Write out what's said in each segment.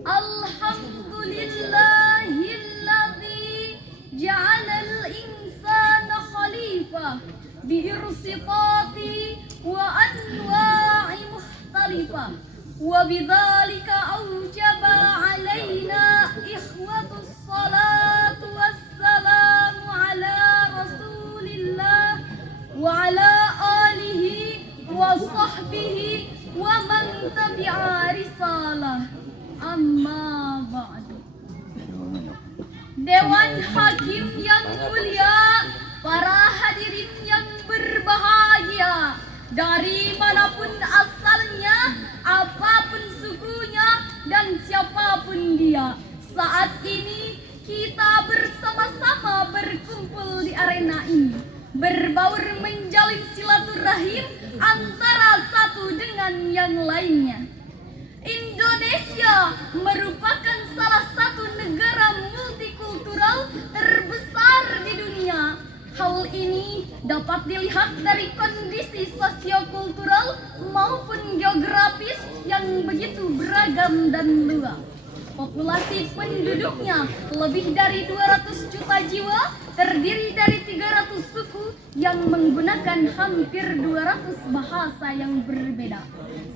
Alhamdulillahilladzi ja'alal insana khalifah biirsitati wa anwa'i mukhtalifah wa bidzalika aujaba alaina ikhwatus salatu wassalamu ala rasulillah wa ala alihi wa sahbihi wa man tabi'a risalah. Amma ba'du. Dewan Hakim yang mulia, para hadirin yang berbahagia, dari manapun asalnya, apapun sukunya, dan siapapun dia, saat ini kita bersama-sama berkumpul di arena ini, berbaur menjalin silaturahim antara satu dengan yang lainnya. Indonesia merupakan salah satu negara multikultural terbesar di dunia. Hal ini dapat dilihat dari kondisi sosiokultural maupun geografis yang begitu beragam dan luas. Populasi penduduknya lebih dari 200 juta jiwa, terdiri dari 300 suku yang menggunakan hampir 200 bahasa yang berbeda.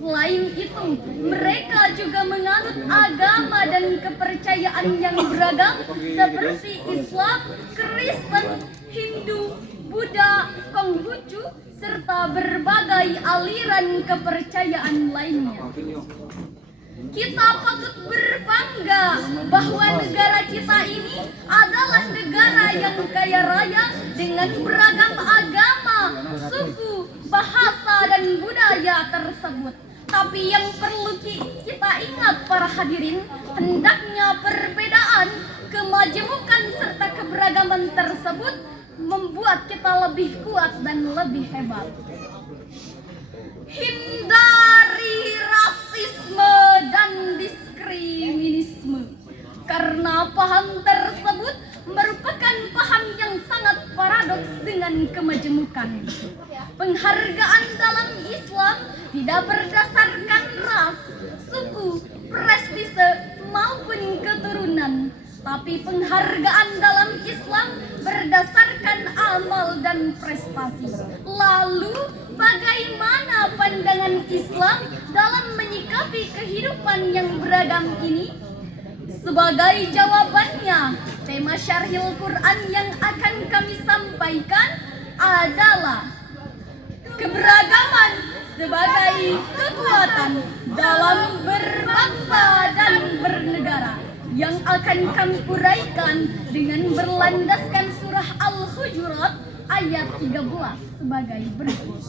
Selain itu, mereka juga menganut agama dan kepercayaan yang beragam seperti Islam, Kristen, Hindu, Buddha, Konghucu, serta berbagai aliran kepercayaan lainnya. Kita patut berbangga bahwa negara kita ini adalah negara yang kaya raya dengan beragam agama, suku, bahasa, dan budaya tersebut. Tapi yang perlu kita ingat para hadirin, hendaknya perbedaan, kemajemukan, serta keberagaman tersebut membuat kita lebih kuat dan lebih hebat. Hindari rasisme dan diskriminisme, karena paham tersebut merupakan paham yang sangat paradoks dengan kemajemukan. Penghargaan dalam Islam tidak berdasarkan ras, suku, prestise, maupun keturunan, tapi penghargaan dalam Islam berdasarkan amal dan prestasi. Lalu, bagaimana pandangan Islam dalam menyikapi kehidupan yang beragam ini? Sebagai jawabannya, tema Syarhil Quran yang akan kami sampaikan adalah keberagaman sebagai kekuatan dalam berbangsa dan bernegara, yang akan kami uraikan dengan berlandaskan surah Al-Hujurat ayat 13 sebagai berikut.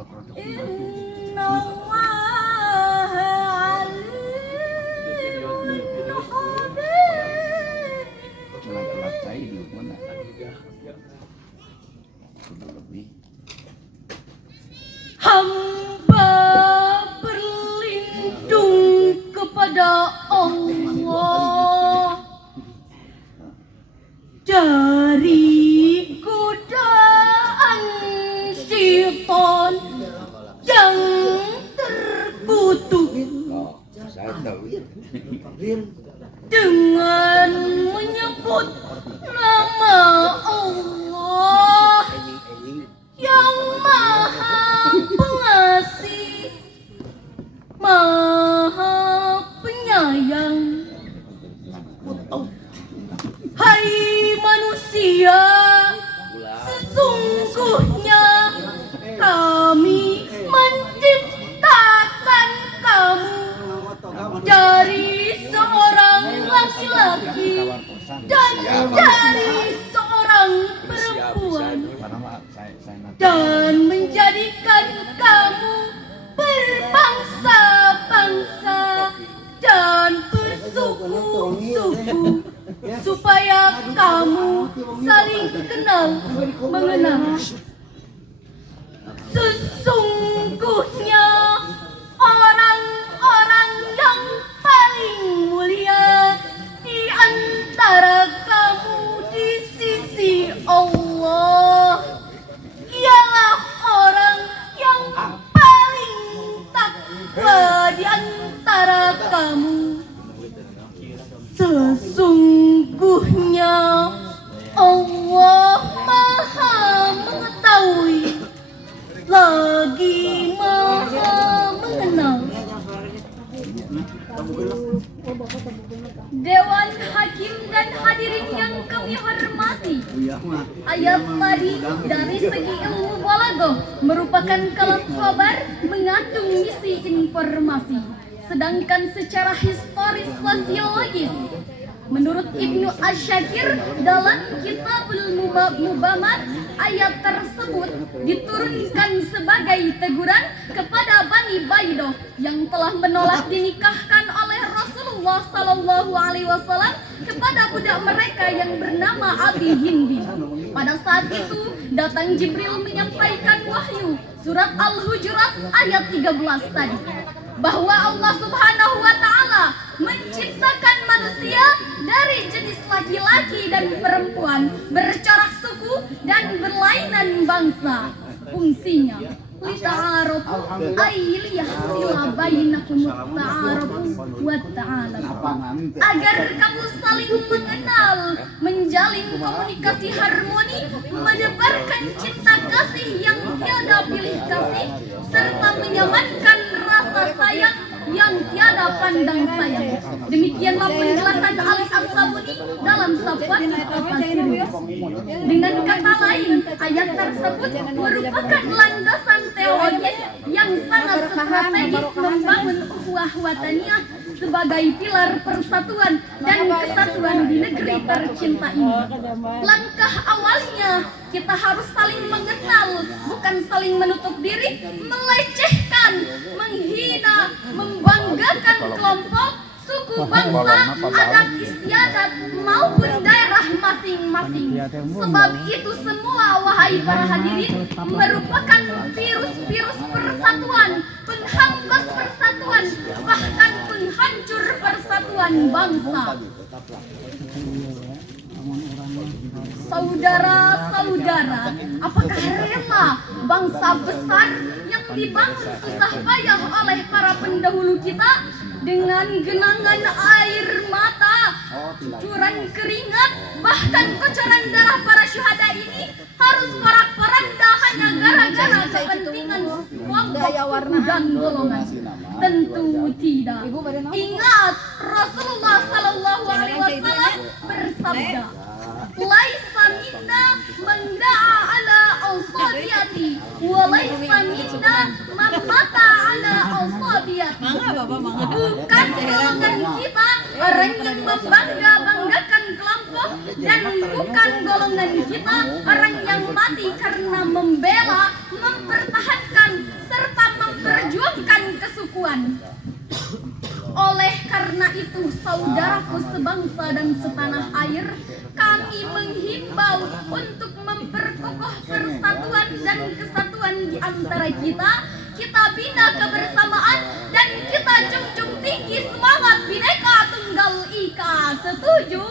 Inna Allaha alimun khabir. Hamba berlindung kepada Allah dari godaan syaitan yang terkutuk dengan menyebut nama Allah yang Maha Pengasih, Maha Penyayang. Hai manusia, sesungguhnya kami menciptakan kamu dari seorang laki-laki dan dari seorang perempuan dan menjadikan kamu berbangsa-bangsa dan bersuku-suku supaya kamu saling kenal mengenal. Sesungguhnya orang-orang yang paling mulia di antara kamu di sisi Allah ialah orang yang paling takwa di antara kamu. Sesungguhnya Allah Maha mengetahui lagi Maha mengenal. Dewan Hakim dan hadirin yang kami hormati, ayat tadi dari segi ilmu balaghah merupakan kalam khabar mengandung misi informasi. Sedangkan secara historis sosiologis, menurut Ibnu Asyakir dalam Kitabul Mubamat, ayat tersebut diturunkan sebagai teguran kepada Bani Baidah yang telah menolak dinikahkan oleh Rasulullah SAW kepada budak mereka yang bernama Abi Hindi. Pada saat itu datang Jibril menyampaikan wahyu surat Al-Hujurat ayat 13 tadi, bahwa Allah Subhanahu wa Ta'ala menciptakan manusia dari jenis laki-laki dan perempuan, bercorak suku dan berlainan bangsa. Fungsinya lita'arufu ay liyahsila bainakumut ta'arufu wa ta'alafu, agar kamu saling mengenal, menjalin komunikasi harmoni, menebarkan cinta kasih yang tiada pilih kasih, serta menyamankan rasa sayang yang tiada pandang sayang. Demikianlah penjelasan Ali As-Sabuni dalam Safwan Al-Fasirus. Dengan kata lain, ayat tersebut merupakan landasan teologis yang sangat strategis membangun ukhuwah wataniyah sebagai pilar persatuan dan kesatuan di negeri tercinta ini. Langkah awalnya kita harus saling mengenal, bukan saling menutup diri, melecehkan, menghina, membanggakan kelompok, suku, bangsa, adat istiadat maupun daerah masing-masing. Sebab itu semua, wahai para hadirin, merupakan virus-virus persatuan, penghambat persatuan, bahkan penghancur persatuan bangsa. Saudara-saudara, apakah rela bangsa besar yang dibangun susah payah oleh para pendahulu kita dengan genangan air mata, cucuran keringat, bahkan kocoran darah para syuhada ini harus porak-poranda hanya gara-gara kepentingan kelompok dan golongan? Tentu tidak. Ingat, Rasulullah SAW bersabda, laisa minna man da'a ala awsadiyati wa laisa minna man mata ala awsadiyati. Bukan golongan kita orang yang membangga-banggakan kelompok, dan bukan golongan kita orang yang mati karena membela, mempertahankan, persatuan. Oleh karena itu, saudaraku sebangsa dan setanah air, kami menghimbau untuk memperkokoh persatuan dan kesatuan di antara kita. Kita bina kebersamaan dan kita junjung tinggi semangat Bhinneka Tunggal Ika. Setuju?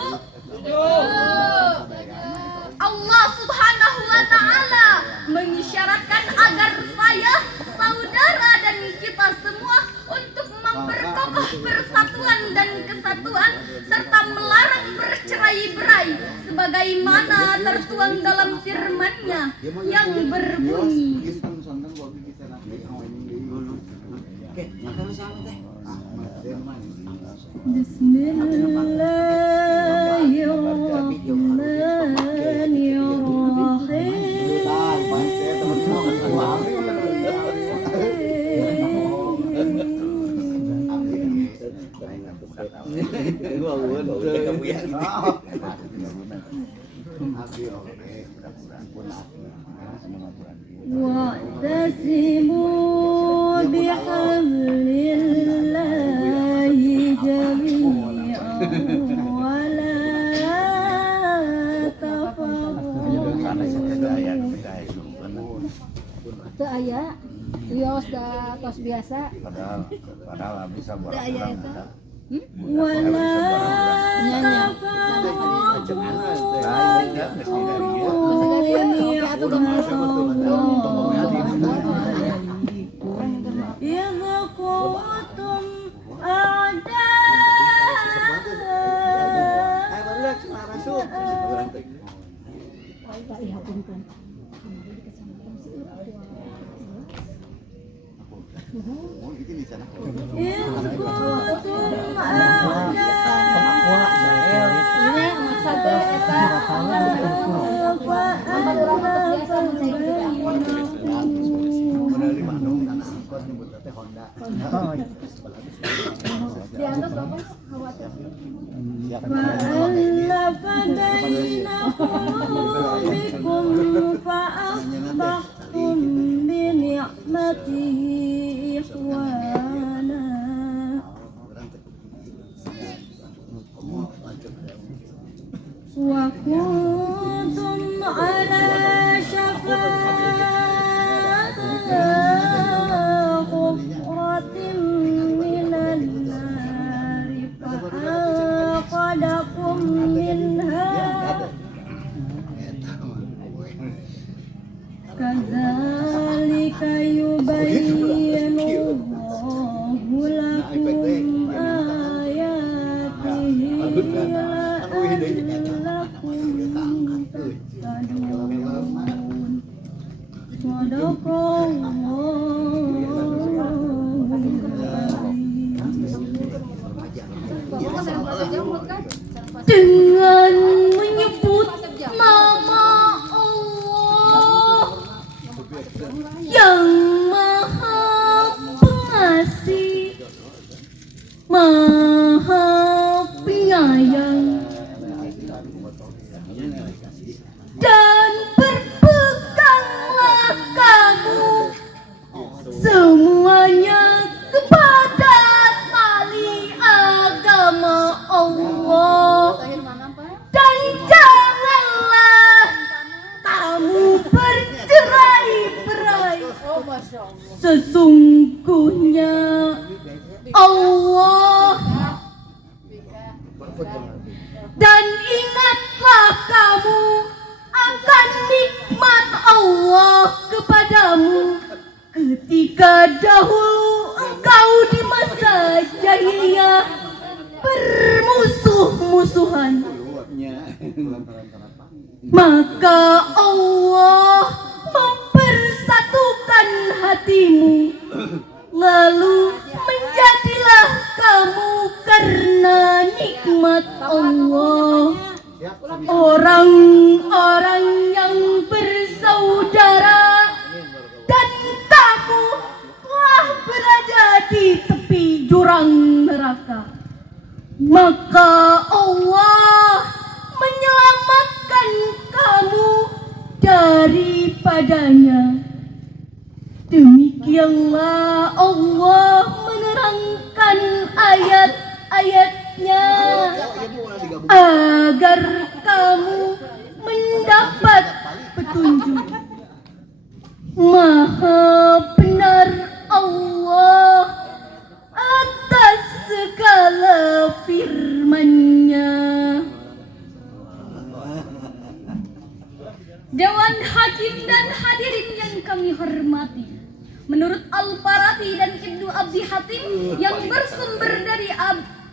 Allah Subhanahu wa Ta'ala mengisyaratkan agar saya, saudara, dan kita semua untuk memperkokoh persatuan dan kesatuan serta melarang bercerai-berai sebagaimana tertuang dalam firman-Nya yang berbunyi wa'tasimu bihablillahi jami'an wa la tafarraqu. Itu aya wios da tos biasa. Padahal bisa Itu aya eta. wala wa kuntum ala syafa hufratin minan nari fa'aqadakum minha kadzalika yubayyinu Allahu lakum ayatihi dengan menyebut nama Allah yang Maha Pengasih, Maha Penyayang, dan berpeganglah kamu semuanya kepada tali agama Allah, dan janganlah kamu bercerai-berai. Sesungguhnya Allah, dan ingatlah kamu akan nikmat Allah kepadamu ketika dahulu engkau di masa jahiliyah bermusuh-musuhan. Maka Allah mempersatukan hatimu, lalu menjadilah kamu karena nikmat Allah orang-orang yang bersaudara, dan kamu telah berada di tepi jurang neraka. Maka Allah menyelamatkan kamu daripadanya. Demikianlah Allah menerangkan ayat-ayatnya agar kamu mendapat petunjuk. Maha benar Allah atas segala firman-Nya. Dewan Hakim dan hadirin yang kami hormati, menurut Al-Farabi dan Ibnu Abi Hatim yang bersumber dari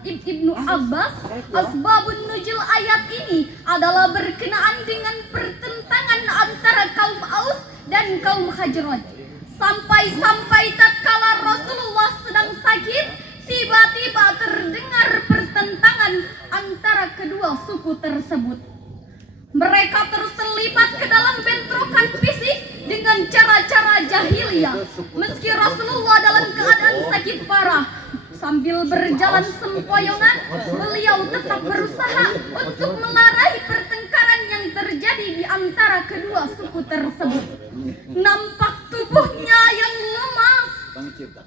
Ibnu Abbas, asbabun nuzul ayat ini adalah berkenaan dengan pertentangan antara kaum Aus dan kaum Khazraj. Sampai-sampai tatkala Rasulullah sedang sakit, tiba-tiba terdengar pertentangan antara kedua suku tersebut. Mereka terus terlibat ke dalam bentrokan fisik dengan cara-cara jahiliyah. Meski Rasulullah dalam keadaan sakit parah, sambil berjalan sempoyongan, beliau tetap berusaha untuk melarai pertengkaran yang terjadi di antara kedua suku tersebut. Nampak tubuhnya yang lemas,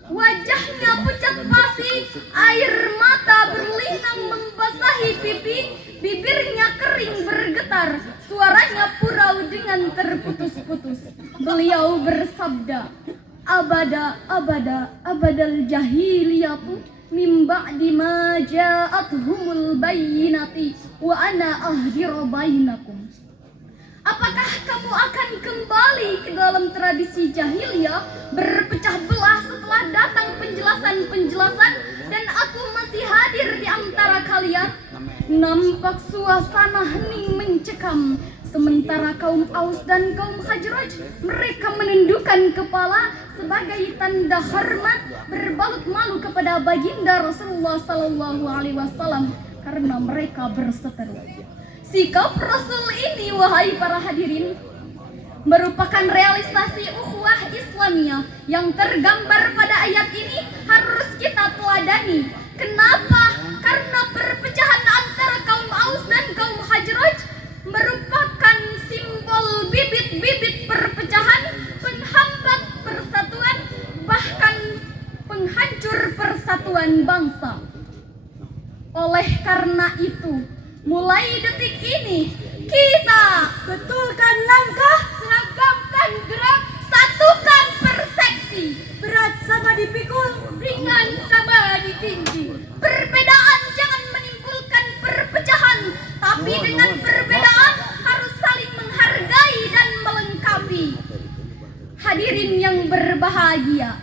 wajahnya pucat pasi, air mata berlinang membasahi pipi, bibirnya kering bergetar, suaranya purau dengan terputus-putus. Beliau bersabda, abadal jahiliyatu min ba'di ma ja'athumul bayyinati wa ana ahdiru bainakum. Apakah kamu akan kembali ke dalam tradisi jahiliyah, berpecah belah setelah datang penjelasan-penjelasan dan aku masih hadir di antara kalian? Nampak suasana hening mencekam, sementara kaum Aus dan kaum Khazraj mereka menundukkan kepala sebagai tanda hormat, berbalut malu kepada baginda Rasulullah SAW karena mereka berseteru. Sikap Rasul ini, wahai para hadirin, merupakan realisasi ukhuwah Islamiyah yang tergambar pada ayat ini harus kita teladani. Kenapa? Karena perpecahan antara kaum Aus dan kaum Khazraj merupakan simbol bibit-bibit perpecahan, penghambat persatuan, bahkan penghancur persatuan bangsa. Oleh karena itu, mulai detik ini kita betulkan langkah, seragamkan gerak, satukan persepsi. Berat sama dipikul, ringan sama ditinju. Perbedaan jangan menimbulkan perpecahan, tapi dengan perbedaan harus saling menghargai dan melengkapi. Hadirin yang berbahagia,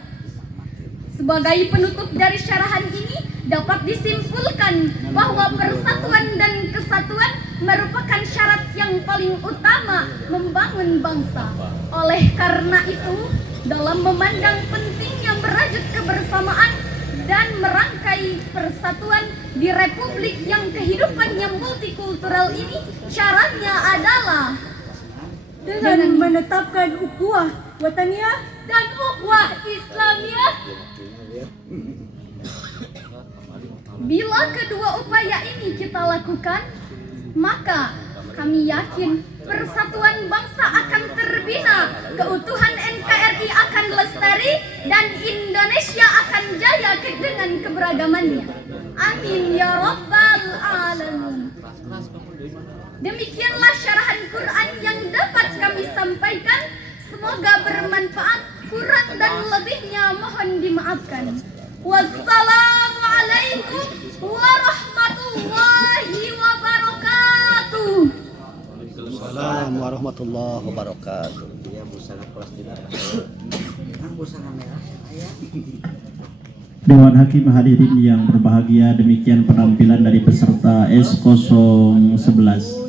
sebagai penutup dari syarahan ini dapat disimpulkan bahwa persatuan dan kesatuan merupakan syarat yang paling utama membangun bangsa. Oleh karena itu, dalam memandang pentingnya merajut kebersamaan dan merangkai persatuan di republik yang kehidupannya multikultural ini, syaratnya adalah dengan menetapkan ukhuwah wataniyah dan ukhuwah Islamiyah. Bila kedua upaya ini kita lakukan, maka kami yakin persatuan bangsa akan terbina, keutuhan NKRI akan lestari, dan Indonesia akan jaya dengan keberagamannya. Amin ya rabbal alamin. Demikianlah syarahan Quran yang dapat kami sampaikan. Semoga bermanfaat. Kurang dan lebihnya mohon dimaafkan. Wassalamualaikum warahmatullahi wabarakatuh. Waalaikumsalam warahmatullahi wabarakatuh. Dewan Hakim hadirin yang berbahagia, demikian penampilan dari peserta S011.